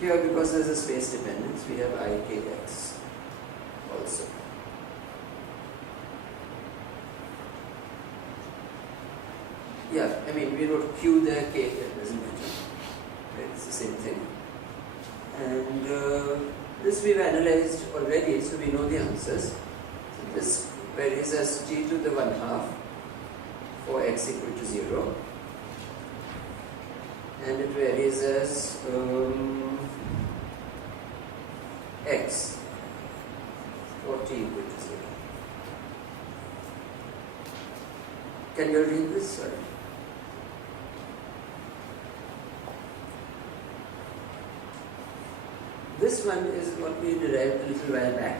Here, because there is a space dependence, we have ikx also. Yeah, I mean, we wrote q there, k there, doesn't matter. Right, it's the same thing. And this we've analyzed already, so we know the answers. So this varies as t to the 1/2 for x equal to 0. And it varies as x for t equal to 0. Can you read this? Sorry. This one is what we derived a little while back,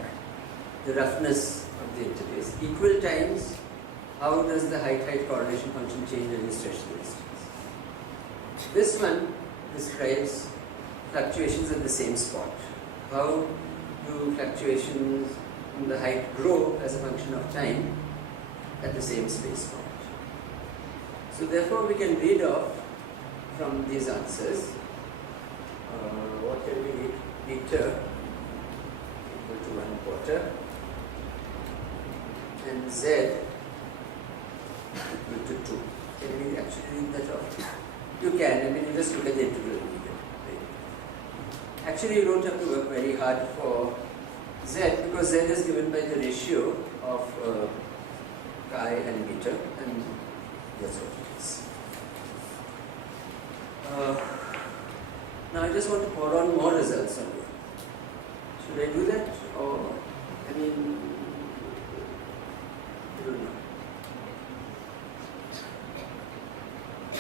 the roughness of the interface. Equal times, how does the height-height correlation function change when you stretch the distance? This one describes fluctuations at the same spot. How do fluctuations in the height grow as a function of time at the same space point? So therefore we can read off from these answers, what can we read? Meter equal to 1/4 and z equal to 2. Can we actually read that off? You can, I mean, you just look at the integral and you get it. Right? Actually, you don't have to work very hard for z, because z is given by the ratio of chi and meter, and that's what it is. Now I just want to pour on more results on you. Should I do that? Or, I mean, I don't know.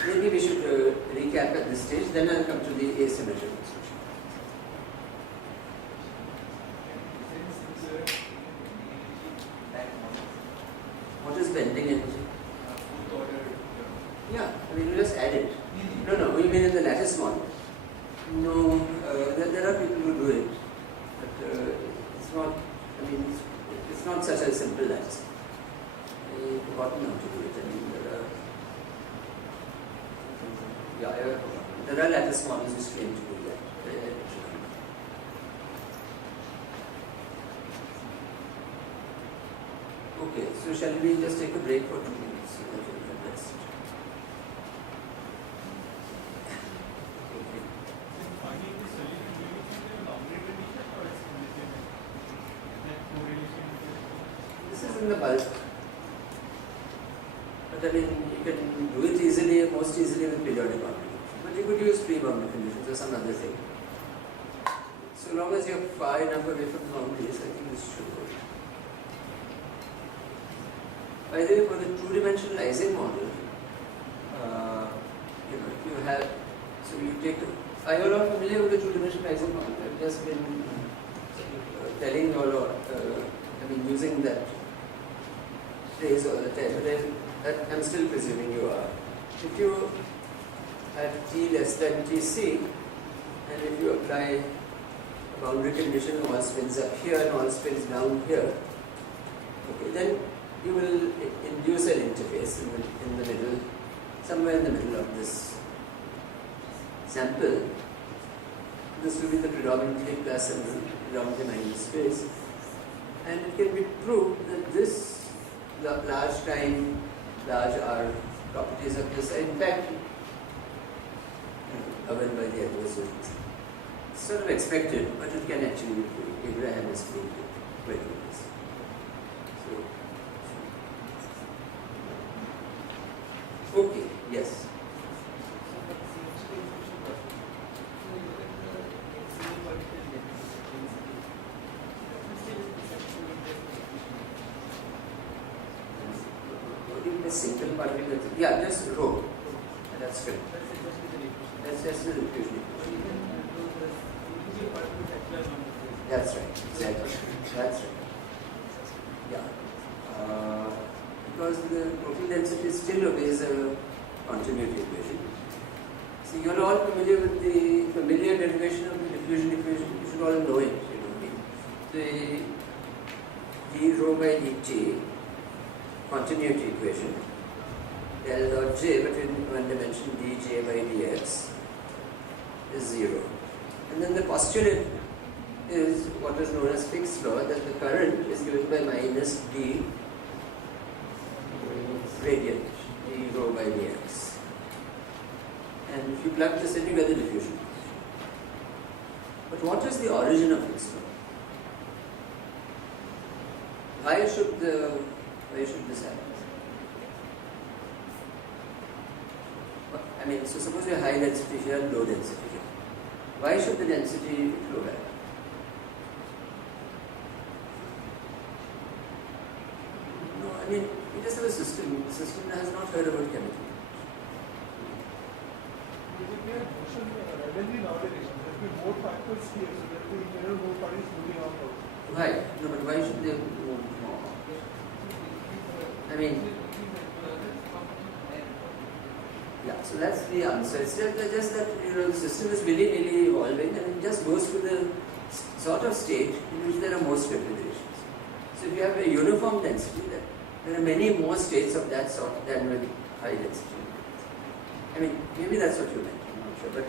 Maybe we should recap at this stage, then I'll come to the asymmetrical solution. What is bending energy? Yeah, I mean, you just add it. No, we mean in the lattice model. No, there are people who do it, but it's not, I mean, it's not such a simple lattice. I've forgotten how to do it. I mean, there are lattice models which claim to do that. Okay, so shall we just take a break for 2 minutes so that we can rest? This is in the bulk, but I mean, you can do it easily, most easily with periodic boundary conditions, but you could use pre-boundary conditions or some other thing. So long as you're far enough away from the boundaries, I think this should work. By the way, for the two-dimensional Ising model, if you have, so you take, are you all familiar with the two-dimensional Ising model? I've just been telling you all, using that phrase all the time, but I'm still presuming you are. If you have t less than tc, and if you apply a boundary condition, all spins up here and all spins down here, okay, then you will induce an interface in the middle, somewhere in the middle of this sample. This will be the predominantly plus and the predominantly minus space. And it can be proved that this large time, large R properties of this are in fact governed by the adversaries. It's sort of expected, but it can actually be proved. Abraham has proved it very well. Okay, yes. A single particular thing. Yeah, just rho. That's good. That's just the diffusion. That's right. Exactly. That's right. Yeah. Because the total density still obeys a continuity equation. So you're all familiar with the familiar derivation of the diffusion equation. You should all know it. The d rho by dt continuity equation, del dot j between one dimension dj by dx is 0. And And then the postulate is what is known as fixed law, that the current is given by minus d gradient, d rho by dx. And if you plug this in, you get the diffusion. But what is the origin of fixed law? Why should this happen? I mean, so suppose you have high density here and low density here. Why should the density flow back? No, I mean, we just have a system. The system has not heard about chemical. More factors here, so that there are more parties moving out also. Why? No, but why should they move more? I mean, yeah, so that's the answer. It's just that the system is willy-nilly evolving and it just goes to the sort of state in which there are most refrigerations. So if you have a uniform density, there are many more states of that sort than with high density. I mean, maybe that's what you meant, I'm not sure, but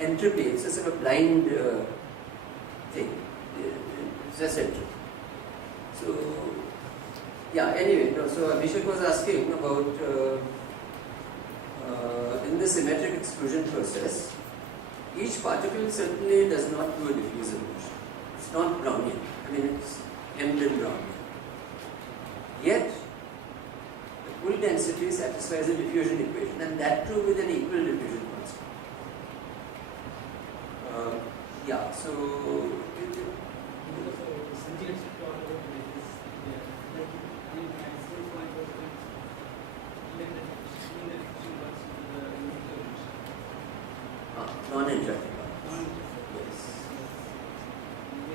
entropy, it's just a blind thing. It's just entropy. So, yeah, anyway, so Abhishek was asking about in the symmetric exclusion process, each particle certainly does not do a diffusive motion. It's not Brownian. I mean, it's hemmed in Brownian. Yet, the full density satisfies the diffusion equation, and that too with an equal diffusion constant. Yeah, so non-interacting. Yes.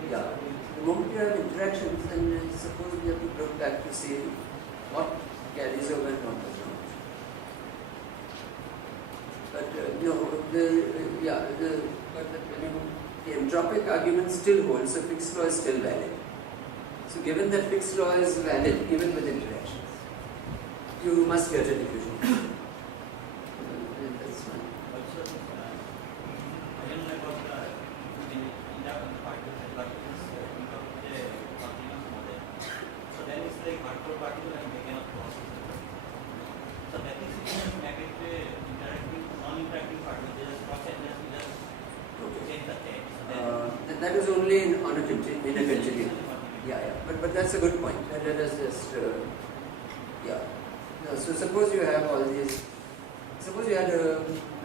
Yeah. The moment you have interactions, then suppose we have to look back to see what carries over and what does not. But the entropic argument still holds, so fixed law is still valid. So given that fixed law is valid even with interactions, you must get a diffusion. That's fine. Also, I don't know about the particles and particles continuous model. So then it's like macro particle and mechanical process. So that is interacting, non-interacting particles, they just cross and just change the state. So that is only in a continuum. Yeah. But that's a good point. Let us just No, so suppose you have all these. Suppose you had a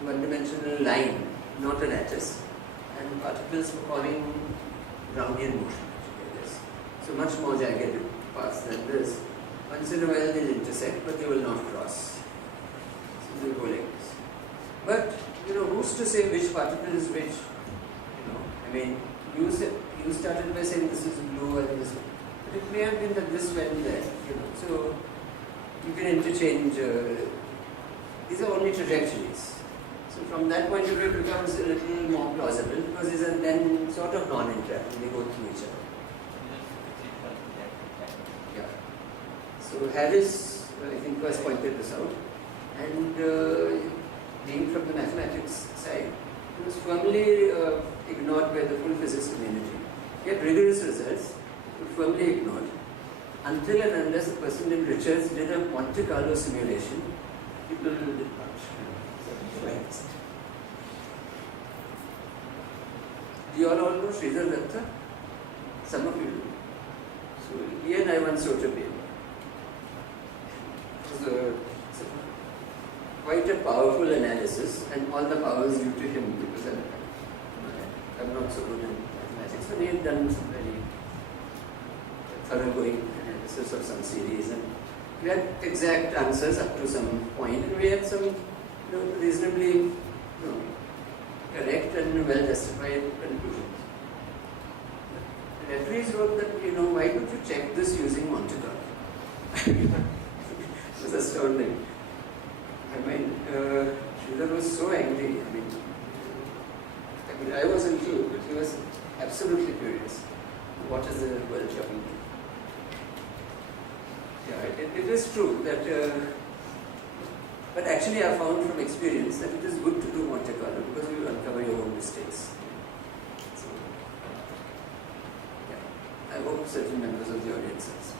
one-dimensional line, not a lattice, and particles performing Brownian motion. So much more jagged paths than this. Once in a while they'll intersect, but they will not cross. So they'll go like this. But who's to say which particle is which? I mean, you started by saying this is blue and this, but it may have been that this went there. So you can interchange. These are only trajectories. So from that point of view, it becomes a little more plausible because these are then sort of non-interacting. They go through each other. Yeah. So Harris, I think, first pointed this out, and being from the mathematics side, it was firmly ignored by the full physics community. Yet rigorous results were firmly ignored until and unless a person named Richards did a Monte Carlo simulation. People did not. Do you all know Sridhar Datta? Some of you do. So he and I once wrote a paper. It was quite a powerful analysis, and all the power is due to him because I'm not so good in mathematics, but he had done some very thoroughgoing analysis of some series, and we had exact answers up to some point, and we had some reasonably correct and well justified conclusions. The referees wrote that, why don't you check this using Monte Carlo? It was astounding. I mean, Sridhar was so angry. I mean, I wasn't too, but he was absolutely furious. What is the world jumping to? Yeah, it is true that, but actually I found from experience that it is good to do Monte Carlo because you will uncover your own mistakes. hope certain members of the audience are.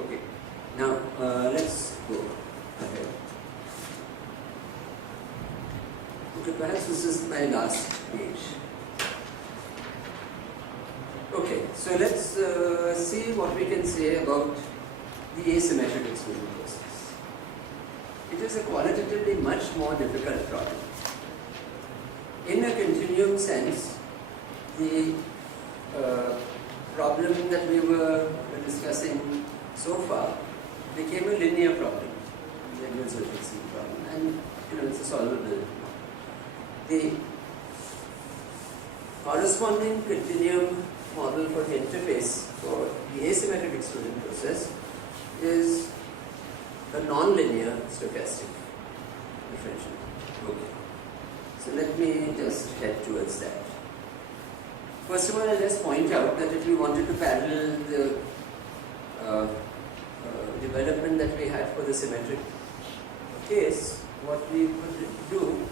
Okay, now let's go ahead. Okay, perhaps this is my last page. Okay, so let's see what we can say about the asymmetric exclusion process. It is a qualitatively much more difficult problem. In a continuum sense, the problem that we were discussing so far became a linear problem, the Engels-Richardson problem, and it's a solvable problem. The corresponding continuum model for the interface for the asymmetric exclusion process is a non-linear stochastic differential. Okay. So let me just head towards that. First of all, I'll just point out that if we wanted to parallel the development that we had for the symmetric case, what we could do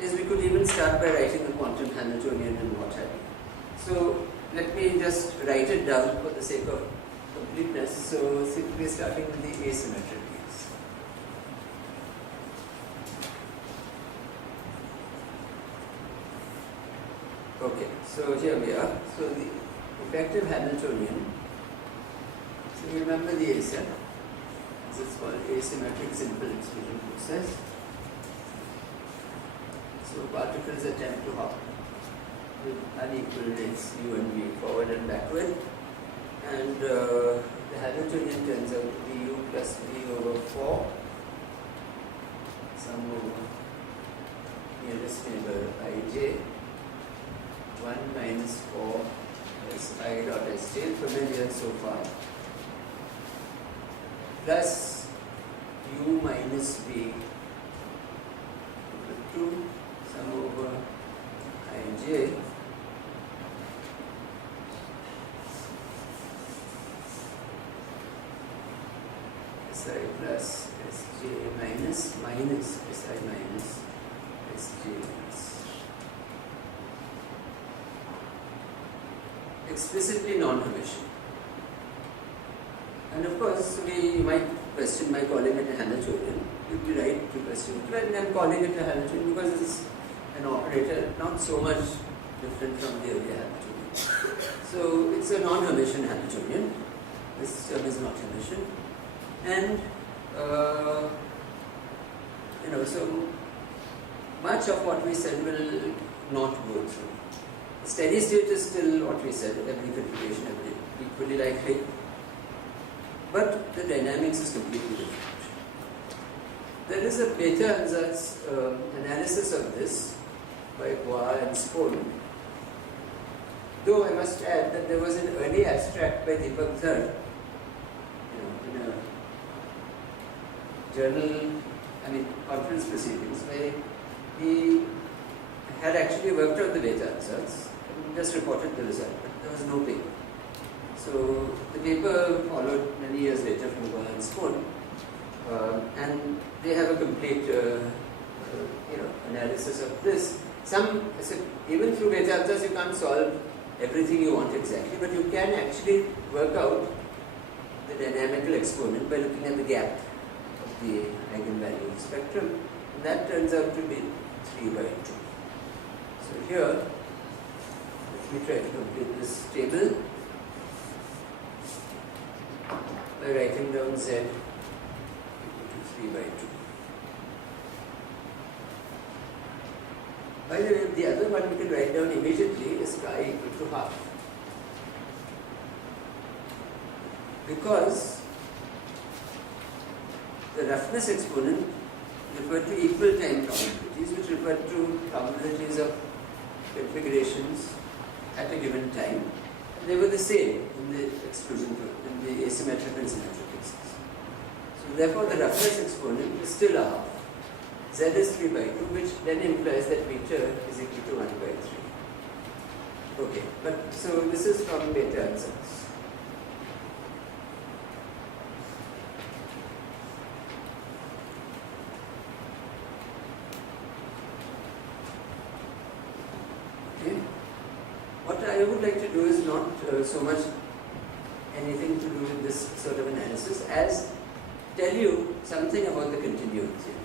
is we could even start by writing the quantum Hamiltonian and what have you. So let me just write it down for the sake of completeness. So simply starting with the asymmetric case. Okay, so here we are. So the effective Hamiltonian. So you remember the ASM. This is called asymmetric simple exclusion process. So particles attempt to hop with unequal rates u and v forward and backward, and the Hamiltonian turns out to be u plus v over 4 sum over nearest neighbor ij 1 minus 4 plus I dot sj, familiar so far, plus u minus v over 2 sum over ij si plus sj minus si minus sj plus. Explicitly non-Hermitian. And of course, you might question by calling it a Hamiltonian. You'd be right to question it, but I'm calling it a Hamiltonian because it's an operator, not so much different from the earlier Hamiltonian. So it's a non-Hermitian Hamiltonian. This term is not Hermitian. And so much of what we said will not go through. Steady state is still what we said, every configuration, equally likely. But the dynamics is completely different. There is a Bethe-Ansatz analysis of this by Bois and Spohn. Though I must add that there was an early abstract by Deepak Dhar, in a journal, conference proceedings, where he had actually worked out the Bethe-Ansatz and just reported the result, but there was no paper. So the paper followed many years later from Bois and Spohn, and they have a complete analysis of this. Even through Bethe-Ansatz you can't solve everything you want exactly, but you can actually work out the dynamical exponent by looking at the gap of the eigenvalue spectrum, and that turns out to be 3 by 2. So here, let me try to complete this table by writing down z equal to 3 by 2. By the way, the other one we can write down immediately is chi equal to half. Because the roughness exponent referred to equal time probabilities, which referred to probabilities of configurations at a given time. And they were the same in the exclusion, in the asymmetric and symmetric cases. So therefore the roughness exponent is still a half. Z is 3 by 2, which then implies that meter is equal to 1 by 3. Okay, but so this is from Bethe-Ansatz. I would like to do is not so much anything to do with this sort of analysis as tell you something about the continuum theory.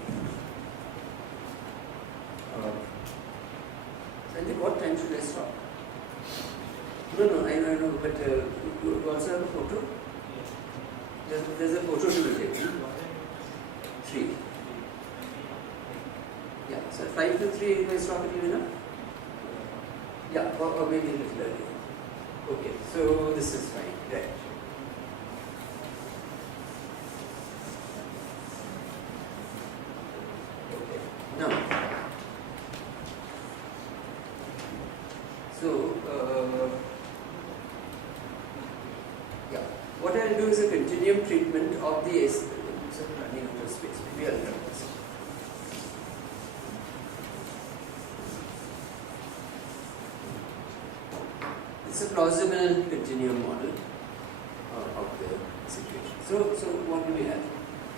Sandeep, what time should I stop? No, I know, but you also have a photo? There's a photo to be taken. 3. Yeah, so 5 to 3, you may stop it even up? Yeah, or maybe a little earlier. Okay, so this is fine, right. Okay, now, so, yeah, what I'll do is a continuum treatment of the AC. So running out of space, maybe I'll run this. It's a plausible continuum model of the situation. So what do we have?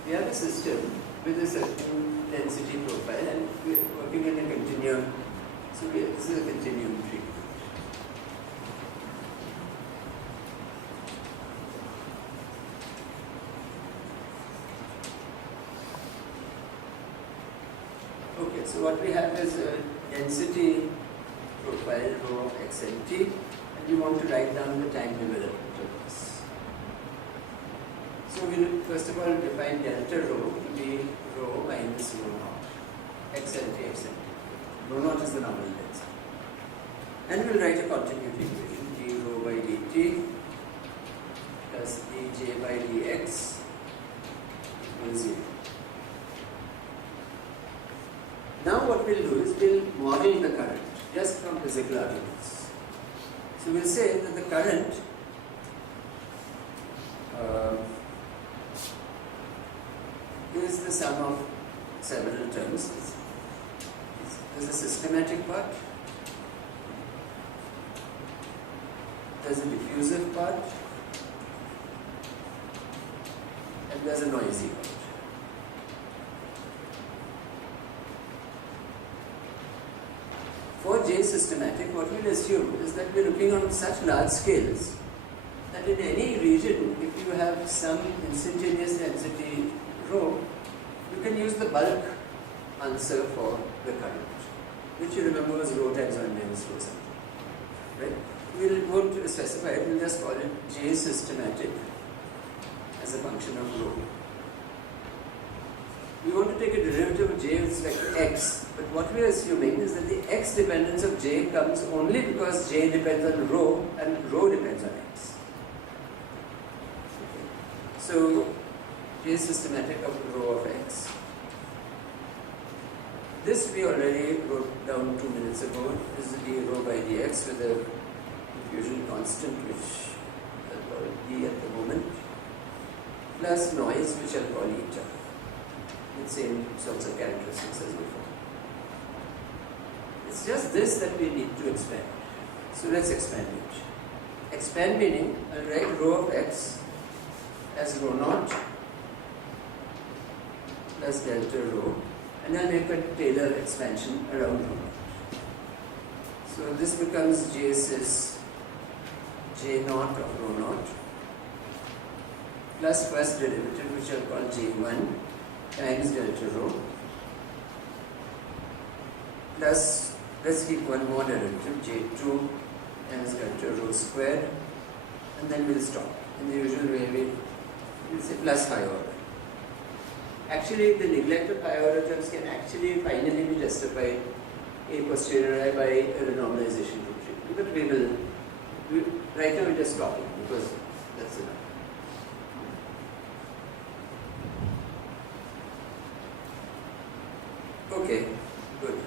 We have a system with a certain density profile and we're working in a continuum. So this is a continuum treatment. Okay, so what we have is a density profile rho of xnt, and we want to write down the time development of this. So we'll first of all define delta rho to be rho minus rho naught, xnt. Rho naught is the nominal density. And we'll write a continuity equation, d rho by dt plus dj by dx equals 0. Now what we'll do is we'll model the current just from physical arguments. So we'll say that the current is the sum of several terms. There's a systematic part, there's a diffusive part, and there's a noisy part. For J systematic, what we'll assume is that we're looking on such large scales that in any region, if you have some instantaneous density rho, you can use the bulk answer for the current, which you remember was rho times 1 minus rho something. Right? We won't specify it, we'll just call it J systematic as a function of rho. We want to take a derivative of J with respect to x, but what we are assuming is that the x dependence of J comes only because J depends on rho and rho depends on x. Okay. So, J systematic of rho of x. This we already wrote down 2 minutes ago. This is d rho by dx with a diffusion constant which I'll call d at the moment, plus noise which I'll call eta. With same sorts of characteristics as before. It's just this that we need to expand. So let's expand it. Expand meaning I'll write rho of x as rho naught plus delta rho, and I'll make a Taylor expansion around rho naught. So this becomes J sys J naught of rho naught plus first derivative which I'll call J1 times delta rho plus, let's keep one more derivative, J2 times delta rho squared, and then we'll stop. In the usual way we'll say plus high order. Actually, the neglect of high order terms can actually finally be justified a posteriori by a renormalization to treatment, but right now we just stop it because that's enough. Okay, good.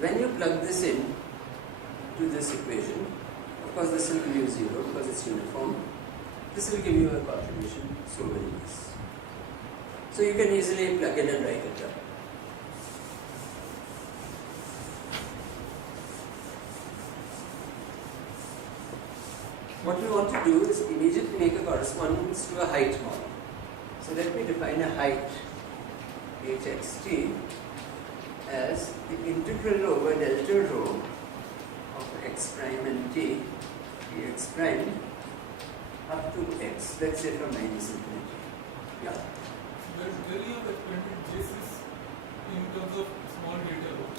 When you plug this in to this equation, of course this will give you 0 because it's uniform. This will give you a contribution so very nice. So you can easily plug in and write it down. What we want to do is immediately make a correspondence to a height model. So let me define a height hxt as the integral over delta rho of x prime and t, dx prime up to x, let's say from minus infinity. Yeah. There is very of expanded basis in terms of small data row,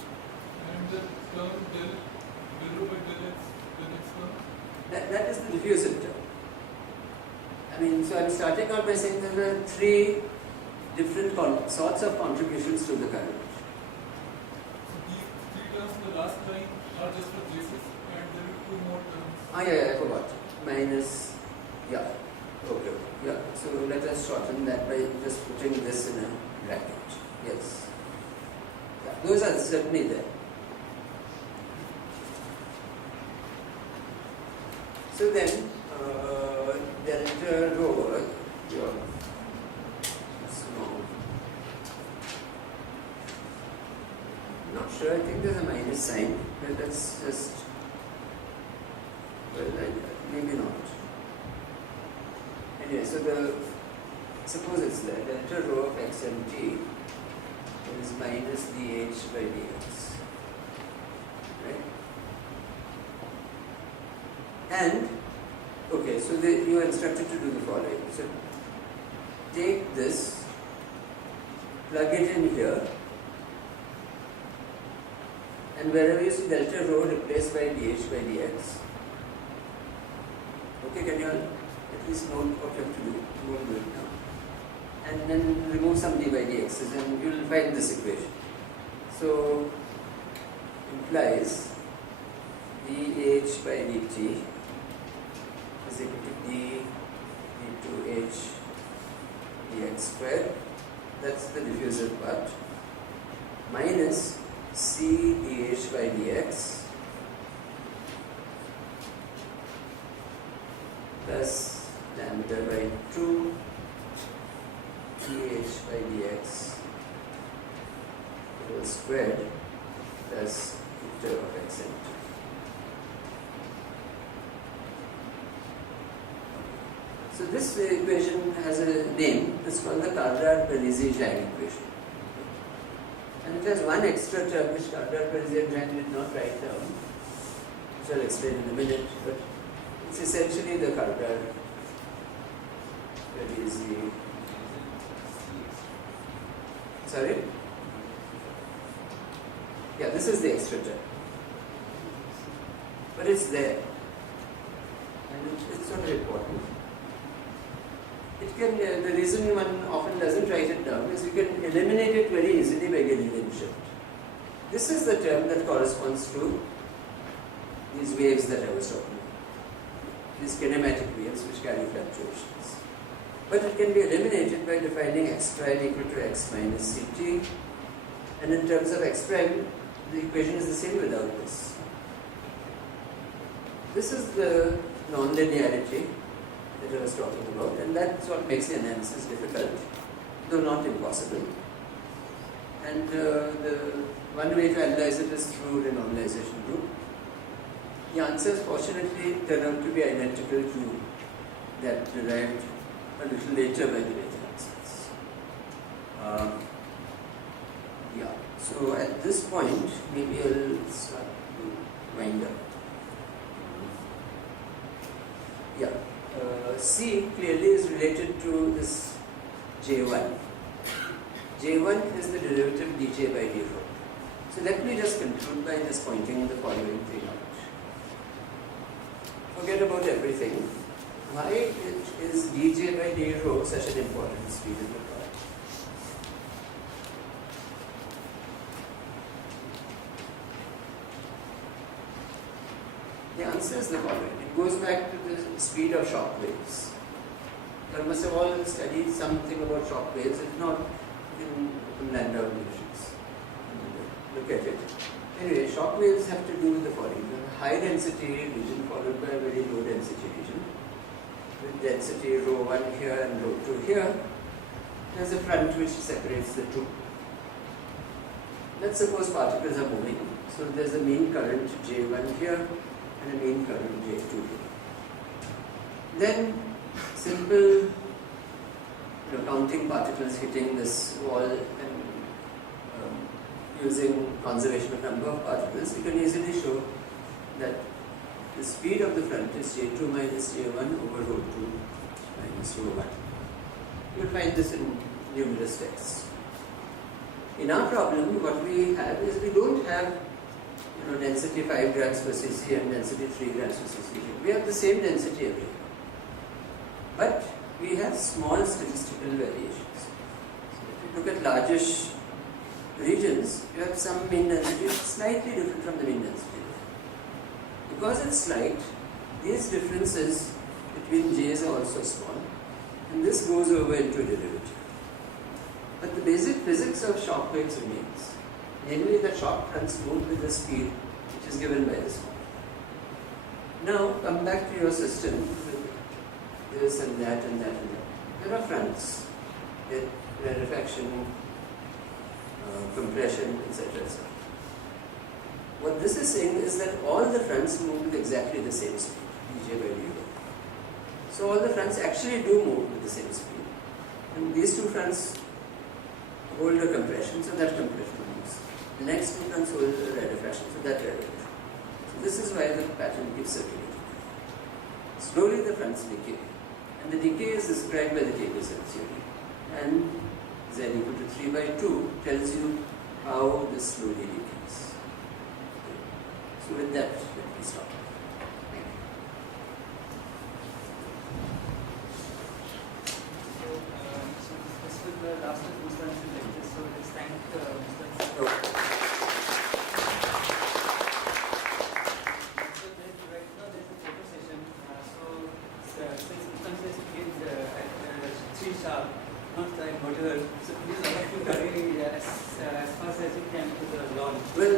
and the term del rho by del x, the next one. That is the diffusive term. I mean, so I'm starting out by saying there are three different sorts of contributions to the current. So these three terms in the last line are just for basis, and there are two more terms. Yeah, I forgot. Minus, yeah. Okay, yeah. So let us shorten that by just putting this in a bracket. Yes. Yeah, those are certainly there. So then, delta rho, not sure, I think there's a minus sign, but that's just, well, maybe not. Anyway, so suppose it's there, delta rho of x and t is minus dh by dx, right? And, okay, so you are instructed to do the following. So, take this, plug it in here, and wherever you see delta rho, replace by dh by dx. Okay, can you all at least note what you have to do? You won't do it now. And then remove some d by dx's and you will find this equation. So, implies dh by dt is equal to d into h dx square, that's the diffusive part, minus c dh by dx plus lambda by 2 dh by dx whole squared plus theta of x and t. So this equation has a name, it's called the Caldara-Parisi-Zhang equation. And it has one extra term which Caldara-Parisi-Zhang did not write down, which I'll explain in a minute, but it's essentially the Caldara-Parisi. Sorry? Yeah, this is the extra term. But it's there. And it's sort of important. It can, the reason one often doesn't write it down is you can eliminate it very easily by getting in shift. This is the term that corresponds to these waves that I was talking about. These kinematic waves which carry fluctuations. But it can be eliminated by defining x prime equal to x minus ct. And in terms of x prime, the equation is the same without this. This is the non-linearity that I was talking about, and that's what makes the analysis difficult, though not impossible. And the one way to analyze it is through the normalization group. The answers fortunately turn out to be identical to that derived a little later by the later answers. Yeah, so at this point, maybe I'll start to wind up. Yeah. C clearly is related to this J1. J1 is the derivative dj by d rho. So let me just conclude by just pointing the following thing out. Forget about everything. Why is dj by d rho such an important speed in the car? The answer is the following. It goes back to the speed of shock waves. You must have all studied something about shock waves. If not, you can land down illusions. Look at it. Anyway, shock waves have to do with the following. A high density region followed by a very low density region. With density ρ1 here and ρ2 here. There's a front which separates the two. Let's suppose particles are moving. So there's a mean current J1 here and a mean current J2 here. Then simple counting particles hitting this wall and using conservation of number of particles, you can easily show that the speed of the front is J2 minus J1 over rho 2 minus rho 1. You will find this in numerous texts. In our problem, what we have is we don't have density 5 grams per cc and density 3 grams per cc. We have the same density everywhere. But we have small statistical variations. So if you look at largish regions, you have some mean density slightly different from the mean density. Because it's slight, these differences between j's are also small, and this goes over into a derivative. But the basic physics of shock waves remains, namely that shock fronts move with the speed which is given by this model. Now come back to your system with this and that and that and that. There are fronts, rarefaction, compression, etc. etc. What this is saying is that all the fronts move with exactly the same speed, dj by dy. So all the fronts actually do move with the same speed. And these two fronts hold a compression, so that compression moves. The next two fronts hold a rarefaction, so that rarefaction. So this is why the pattern keeps circulating. Slowly the fronts decay. And the decay is described by the K-Cell theory. And z equal to 3 by 2 tells you how this slowly decays. So with that, let me stop. Thank you. So this was the last of Mr. lecture. So let's thank Mr. Okay. So right now there's a photo session. Since Mr. is kid at 3 sharp, not like whatever. So please all of you hurry as fast as you can to the lawn. Well,